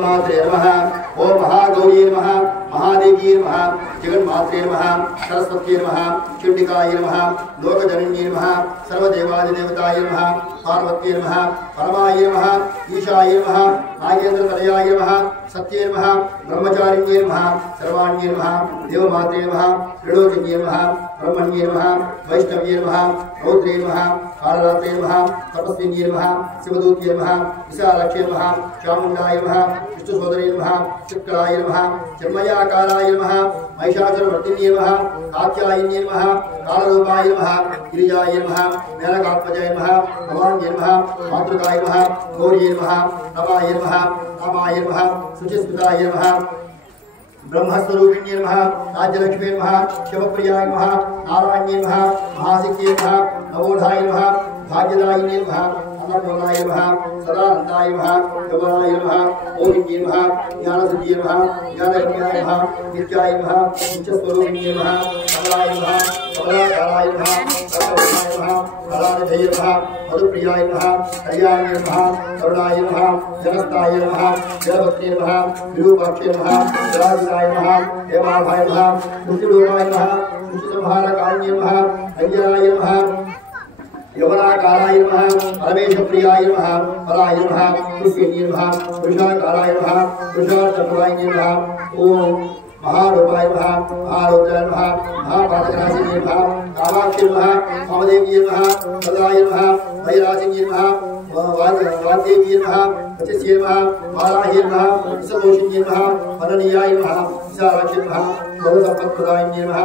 मात्रे नमः। ओम महागौरी नमः, महादेवी नमः, जगन्मात्रे नमः, सरस्वती नमः, चंडिकाय नमः, लोकजनन्ये नमः, सर्वदेवादिदेवताय नमः, पार्वती नमः, परमाय नमः, ईशाय नमः, नागेन्द्रतनयाय नमः, सत्ये नमः, ब्रह्मचारिण्ये नमः, सर्वाण्ये नमः, देवमात्रे नमः, त्रिलोचन्ये नमः, ब्रह्मण्ये नमः, वैष्णव्ये नमः, रौद्रे नमः, कालरात्रे नमः, तपस्विन्ये नमः, शिवदूत्ये नमः, विशालाक्षे नमः, चामुण्डाय नमः, विष्णुसोदरे नमः, शुक्लाय नमः, जन्मयाकाराय नमः, महिषासुरमर्दिन्ये नमः, कात्यायन्ये नमः, कालरूपाय नमः, गिरिजाय नमः, मेनकात्मजाय नमः, भवान्ये नमः, मातृकाय नमः, गौर्ये नमः, नवाय नमः, रामाय नमः, शुचिस्मिताय नमः, ब्रह्मस्वरूपिण्ये नमः, राज्यलक्ष्मी नमः, शिवप्रियाय नमः, नारायण्ये नमः, महासिद्ध्ये नमः, नवोधाय नमः, भाग्यदायिने नमः, अन्नपूर्णाय नमः, सदानन्दाय नमः, यवनाय नमः, मोहिन्ये नमः, ज्ञानसिद्ध्ये नमः, ज्ञानगम्याय नमः, नित्याय नमः, नित्यस्वरूपिण्ये नमः, कमलाय नमः, कमलाकाराय नमः, कमलाय नमः, कलानिधये नमः, मधुप्रियाय नमः, कल्याण्ये नमः, करुणाय नमः, जनस्ताय नमः, जलभद्रे नमः, विरूपाक्षे नमः, जलाधिकाय नमः, देवाभाय नमः, दुष्टिरूपाय नमः, दुष्टिसंहारकारिण्ये नमः, अञ्जनाय नमः, यवनाकाराय नमः, परमेशप्रियाय नमः, पराय नमः, पुष्पिन्ये नमः, पुरुषाकाराय नमः, पुरुषार्थप्रदायिने नमः। ओम महारूपाय नमः, महारुद्राय नमः, महापातकनाशिने नमः, कामाक्षे नमः, कामदेव्ये नमः, सदाय नमः, वैराशिन्ये नमः, वाग्देव्ये नमः, वचस्ये नमः, वाराह्ये नमः, विषदोषिन्ये नमः, वननीयाय नमः, विशालाक्षे नमः, बहुसम्पत्प्रदायिने नमः,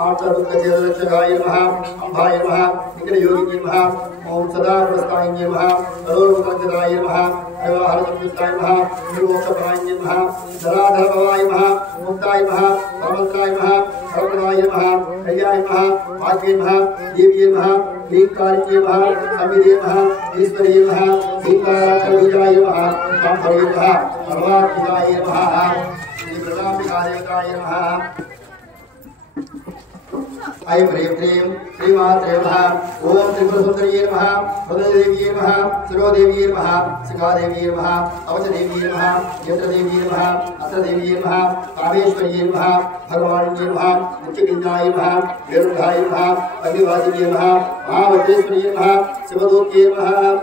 आर्तदुःखचेतरक्षकाय नमः, अम्भाय नमः, निखिलयोगिन्ये नमः, ओम सदा प्रस्तायिन्ये नमः, तरोर्मुखङ्गदाय नमः, व्यवहारसंयुक्ताय नमः, निर्मोक्षपरायिन्ये नमः, धराधरभवाय नमः, मुक्ताय नमः, परमन्त्राय नमः, परमपदाय नमः, कल्याय नमः, भाग्ये नमः, देव्ये नमः, ह्रीङ्कारिण्ये नमः, संविदे नमः, ईश्वर्ये नमः, ह्रीङ्काराक्षबीजाय नमः, शाम्भवे नमः, सर्वात्मिकाय नमः, श्रीप्रजाम्बिकादेवताय नमः। ऐं ह्रीं क्लीं श्रीमात्रे नमः। ओम त्रिपुरसुन्दर्ये नमः, वदनदेव्ये नमः, शिरोदेव्ये नमः, शिखादेव्ये नमः, कवचदेव्ये नमः, यत्रदेव्ये नमः, अत्रदेव्ये नमः, कामेश्वर्ये नमः, भगवान्ये नमः, नित्यगिन्दाय नमः, वेणुधाय नमः, अग्निवासिन्ये नमः, महावज्रेश्वर्ये नमः, शिवदूत्ये नमः,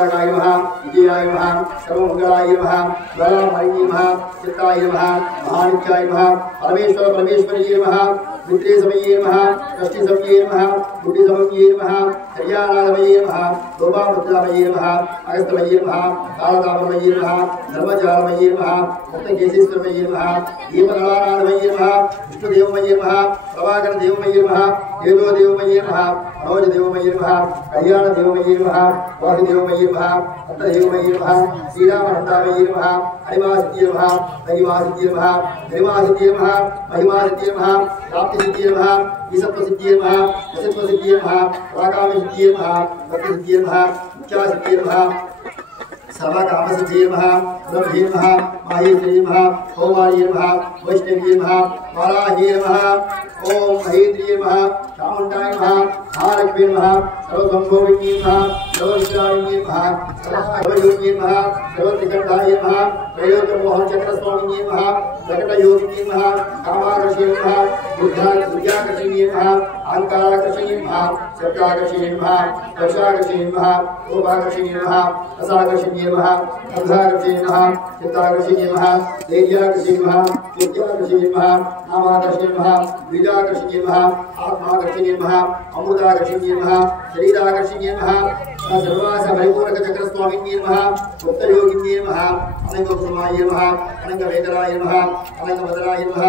नाय नमः, विजयाय नमः, सर्वमंगलाय नमः, ज्वालामालिन्ये नमः, चित्ताय नमः, महानित्याय नमः, परमेश्वरये नमः, मित्रेसमये नमः, षष्ठीसमये नमः, बुद्धिसमये नमः, कल्याणालमये नमः, शोभामुद्रामये नमः, अगस्त्यमये नमः, कालतापमये नमः, धर्मजालमये नमः, मुक्तकेशीश्वरमये नमः, दीपकलानाथमये नमः, विष्णुदेवमये नमः, प्रभाकरदेवमये नमः, देवदेवमये नमः, मनोजदेवमये नमः, कल्याणदेवमये नमः, वासुदेवमये नमः, अत्रदेवमये नमः, श्रीरामनन्दामये नमः, हरिमासिद्ध्ये नमः, महिमासिद्ध्ये नमः, गरिमासिद्ध्ये नमः, महिमासिद्ध्ये नमः, प्राप्तिसिद्ध्ये नमः, ईशत्वसिद्ध्ये नमः, वसित्वसिद्ध्ये नमः, पराकामसिद्ध्ये नमः, भक्तिसिद्ध्ये नमः, इच्छासिद्ध्ये नमः, सर्वकामसिद्ध्ये नमः, ब्रह्मे नमः, माहेश्वरी नमः, कौमार्ये नमः, वैष्णव्ये नमः, वाराह्ये नमः, ओम महेन्द्रिये नमः, चामुण्डाय नमः, महालक्ष्मी नमः, सर्वसंभोगिन्ये नमः, सर्वविद्याविन्ये नमः, सर्वयोगिन्ये नमः, सर्वत्रिकण्ठाय नमः, त्रयोदशमोहनचक्रस्वामिन्ये नमः, प्रकटयोगिन्ये नमः, कामाकर्षिणे नमः, बुद्ध्याकर्षिणे नमः, अहङ्काराकर्षिणे नमः, शब्दाकर्षिणे नमः, स्पर्शाकर्षिणे नमः, रूपाकर्षिणे नमः, रसाकर्षिणे नमः, गन्धाकर्षिणे नमः, चित्ताकर्षिणे नमः, धैर्याकर्षिणे नमः, विद्याकर्षिणे नमः, नामाकर्षिणे नमः, बीजाकर्षिणे नमः, आत्माकर्षिणे नमः, अमृताकर्षिणे नमः, शरीराकर्षिणे नमः, सर्वास परिपूर्णचक्रस्वामिन्ये नमः, गुप्तयोगिन्ये नमः, अनङ्गकुसुमाय नमः, अनङ्गवेदराय नमः, अनङ्गवदनाय नमः,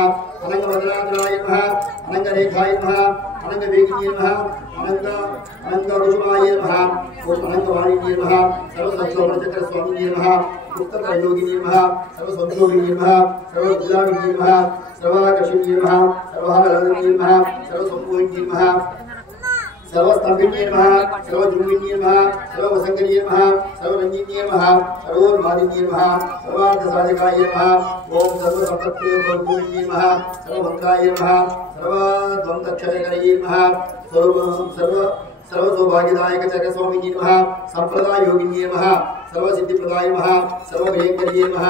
अनङ्गवदनाय नमः, अनङ्गरेखाय नमः, अनङ्गवेगिन्ये नमः, अनङ्गकुसुमाय नमः, अनङ्गवाणिन्ये नमः, सर्वसंशोभनचक्रस्वामिन्ये नमः, गुप्तत्रयोगिन्ये नमः, सर्वसंशोभिन्ये नमः, सर्वविद्याविन्ये नमः, सर्वाकर्षिण्ये नमः, सर्वहारललिन्ये नमः, सर्वसंभोगिन्ये नमः, सर्वस्तंभिन्ये नमः, सर्वद्रुमिन्ये नमः, सर्ववसंकर्ये नमः, सर्वरंजिन्ये नमः, सर्वोन्मादिन्ये नमः, सर्वार्थसाधिकाय नमः, ओम सर्वसंपत्तिपूर्णे नमः, सर्वमंत्राय नमः, सर्वद्वंदक्षरकरये नमः, सर्व सर्व सौभाग्यदायक चक्र स्वामी नमः संप्रदाय योगिनी नमः सर्व सिद्धि प्रदाय नमः सर्व भयंकरी नमः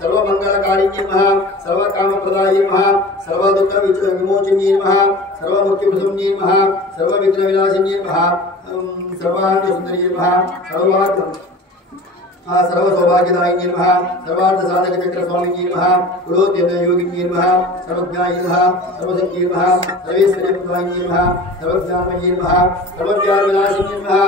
सर्व मंगलकारिणी नमः सर्व काम प्रदाय नमः सर्व दुख विमोचिनी नमः सर्व मुक्ति प्रसन्नी नमः सर्व विघ्न विनाशिनी नमः सर्वांग सुंदरी नमः सर्व सौभाग्यदायिनी नमः सर्वार्थ साधक चक्र स्वामी नमः कुलोत्य योगिनी नमः सर्वज्ञाय नमः सर्वशक्ति नमः सर्वेश्वरी प्रदायिनी नमः सर्वज्ञानमयी नमः सर्वज्ञान विनाशिनी नमः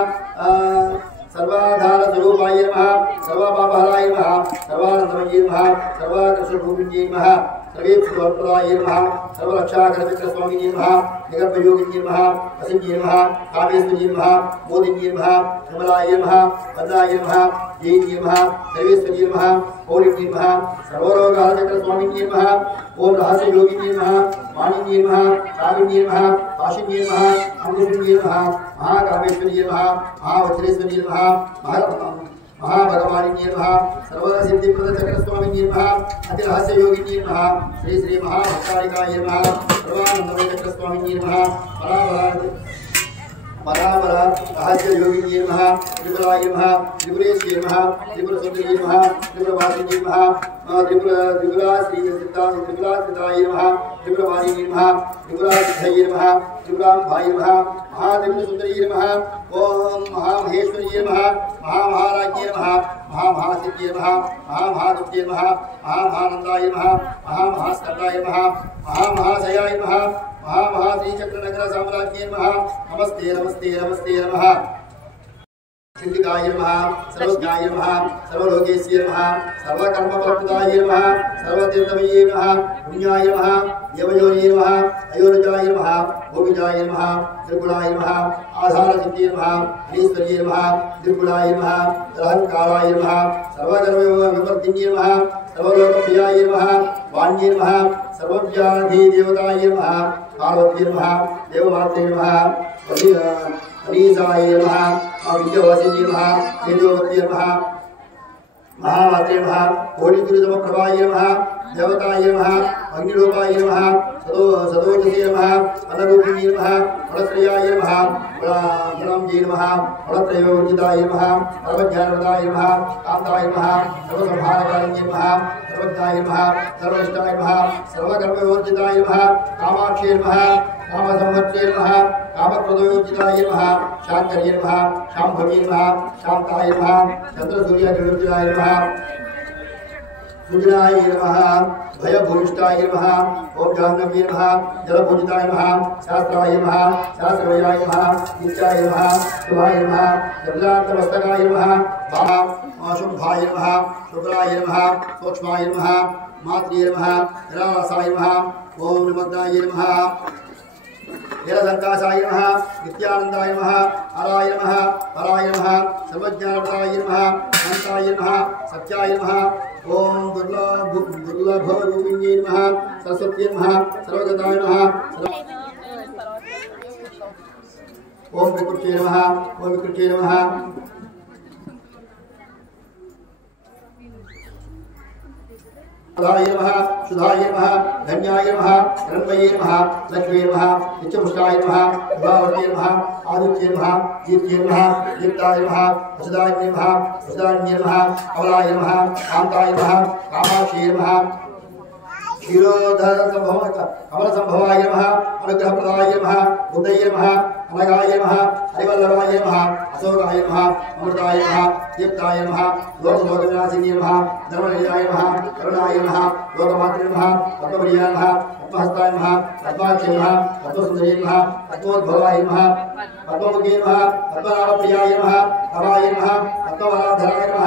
सर्वाधार स्वरूपाय नमः सर्वपापहराय नमः सर्वानंदमयी नमः सर्वाकर्षण रूपिणी नमः सर्वेक्षुप्रदाय नमः सर्वरक्षाकर चक्र स्वामी नमः निगर्भ योगिनी नमः वसिनी नमः कामेश्वरी नमः मोदिनी नमः विमलाय नमः वरदाय नमः जयिनी नमः सर्वेश्वरी नमः पौर्णिमी नमः सर्वरोगहर चक्र स्वामी नमः ओम रहस्य योगिनी नमः वाणिनी नमः कामिनी नमः काशिनी नमः अमृतनी नमः महाकामेश्वरी नमः महावज्रेश्वरी नमः महाभगवानी नमः सर्वसिद्धि प्रद चक्र स्वामी नमः अतिरहस्य योगिनी नमः श्री श्री महाभक्तारिकाय नमः सर्वानंदमय चक्र स्वामी नमः परामर रहस्य योगिनी नमः त्रिपुराय नमः त्रिपुरेश्वरी नमः त्रिपुर सुंदरी नमः त्रिपुरवासिनी नमः त्रिपुरा श्री त्रिपुरा स्थिताय नमः त्रिपुरवारिणी नमः त्रिपुरा सिद्धये नमः त्रिपुराम्भाय नमः महात्रिपुर सुंदरी नमः ओम महामहेश्वरी नमः महामहाराज्ञे नमः महामहासिद्धये नमः महामहादुत्ये नमः महामहानंदाय नमः महामहास्कंदाय नमः महामहाशयाय नमः महामहाश्री चक्रनगर साम्राज्ञे नमः नमस्ते नमस्ते नमस्ते नमः सिद्धिकाय नमः सर्वज्ञाय नमः सर्वलोकेश्वराय नमः सर्वकर्मफलप्रदाय नमः सर्वतीर्थमये नमः पुण्याय नमः देवयोनिये नमः अयोनिजाय नमः भूमिजाय नमः त्रिगुणाय नमः आधारसिद्धिये नमः अनीश्वर्ये नमः त्रिगुणाय नमः अहंकाराय नमः सर्वधर्मविवर्तिन्ये नमः सर्वलोकप्रियाय नमः वाण्ये नमः सर्वव्याधिदेवताय नमः पार्वती नमः देवमात्रे नमः अनीसाय नमः विद्यावासिनी नमः तेजोवती नमः महामात्रे नमः कोटिदुरितमप्रभाय नमः देवताय नमः अग्निरूपाय नमः सदोजसे नमः अनरूपिणी नमः फलश्रेयाय नमः गुणाम्जे नमः फलत्रयोर्जिताय नमः सर्वज्ञानप्रदाय नमः कान्ताय नमः सर्वसंहारकारिण्ये नमः सर्वज्ञाय नमः सर्वनिष्ठाय नमः सर्वकर्मविवर्जिताय नमः कामाक्षे नमः कामसंवत्से नमः कामप्रदोयोजिताय नमः शांकर्ये नमः शाम्भवी नमः शान्ताय नमः चन्द्रसूर्यनिर्वृत्ताय नमः सुजनाय नमः भयभूमिष्ठाय नमः ओम जाह्नवी नमः जलपूजिताय नमः शास्त्राय नमः शास्त्रवैराय नमः नित्याय नमः शुभाय नमः जगदार्थमस्तकाय नमः शुभाय नमः शुक्लाय नमः सूक्ष्माय नमः मात्रे नमः निरासाय नमः ओम निमग्नाय नमः निरसंकाशाय नमः नित्यानंदाय नमः हराय नमः पराय नमः सर्वज्ञानप्रदाय नमः अनंताय नमः सत्याय नमः ओम दुर्लभरूपिण्ये नमः सरस्वत्यै नमः सर्वगताय नमः ओम विकृत्यै नमः ओम विकृत्यै नमः सुधाय नमः सुधाय नमः धन्याय नमः रन्मये नमः लक्ष्मी नमः नित्यपुष्टाय नमः विभावते नमः आदित्ये नमः कीर्त्ये नमः दीप्ताय नमः वसुदाय नमः वसुदान्ये नमः कमलाय नमः कान्ताय नमः कामाक्षी नमः क्षीरोधर कमल संभवाय नमः अनुग्रहप्रदाय नमः बुद्धये नमः अनगाय नमः हरिवल्लभाय नमः अशोकाय नमः अमृताय नमः दीप्ताय नमः लोकलोकविनाशिनी नमः धर्मनिलयाय नमः करुणाय नमः लोकमात्रे नमः पद्मप्रियाय नमः पद्महस्ताय नमः पद्माक्षे नमः पद्मसुन्दरी नमः पद्मोद्भवाय नमः पद्ममुखे नमः पद्मनाभप्रियाय नमः भवाय नमः पद्मवराधराय नमः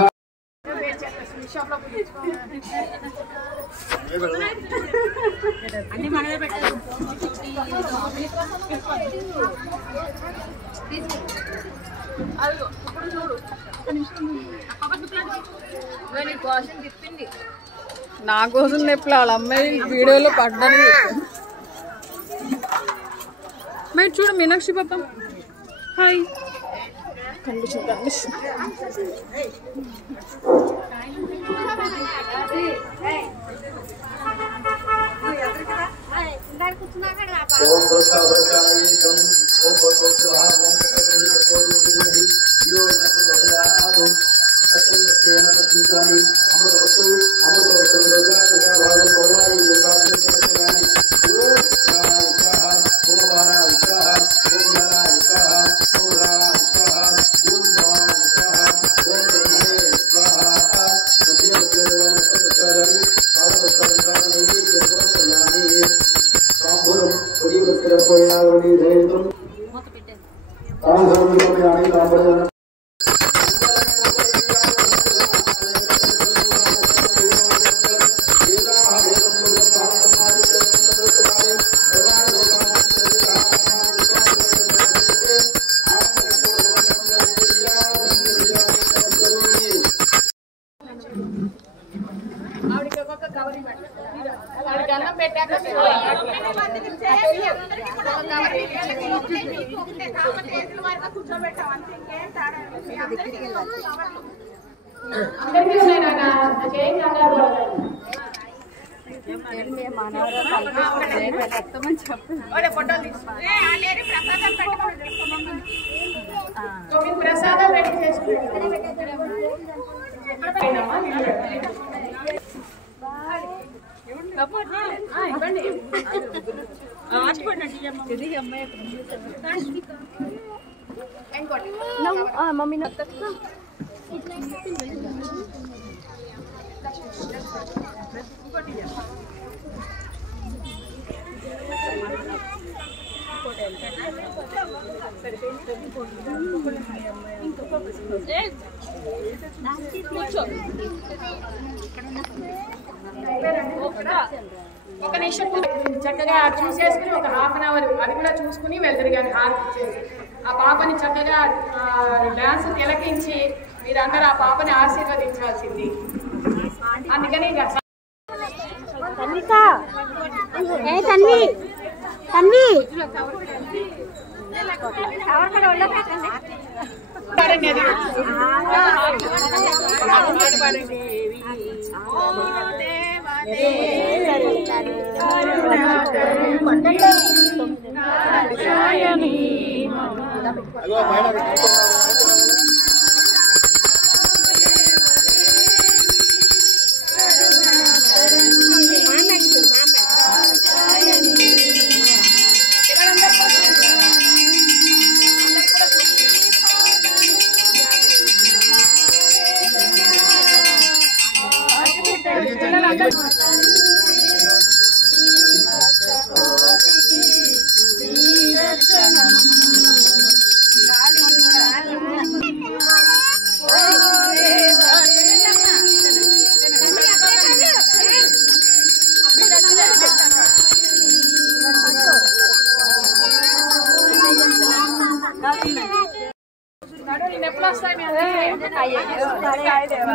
అన్ని మనమే పెట్టారు అదిగో ఇప్పుడు చూడు తిప్పింది నా కోసం ఎప్పుడు వాళ్ళ అమ్మాయి వీడియోలో పడ్డానికి మరి చూడు మీనాక్షి పాప హాయ్ కండిషన్ కండిషన్ ఓం అందరికీ ఉన్నాయి నాన్న చేయి కంగారు ప్రసాదాలు రెడీ చేసుకుంటాం. మమ్మీ ఒక నిమిషం చక్కగా చూసేసుకుని ఒక హాఫ్ అన్ అవర్ అది కూడా చూసుకుని వెళ్తారు కానీ హార్ట్ ఇచ్చేసి ఆ పాపని చక్కగా డాన్స్ తిలకించి మీరందరూ ఆ పాపని ఆశీర్వదించాల్సింది. అందుకని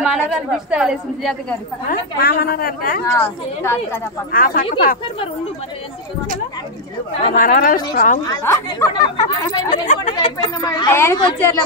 మనరాలు దిష్టాలే సుజాత గారు మనరాలు స్ట్రాంగ్ వచ్చారు.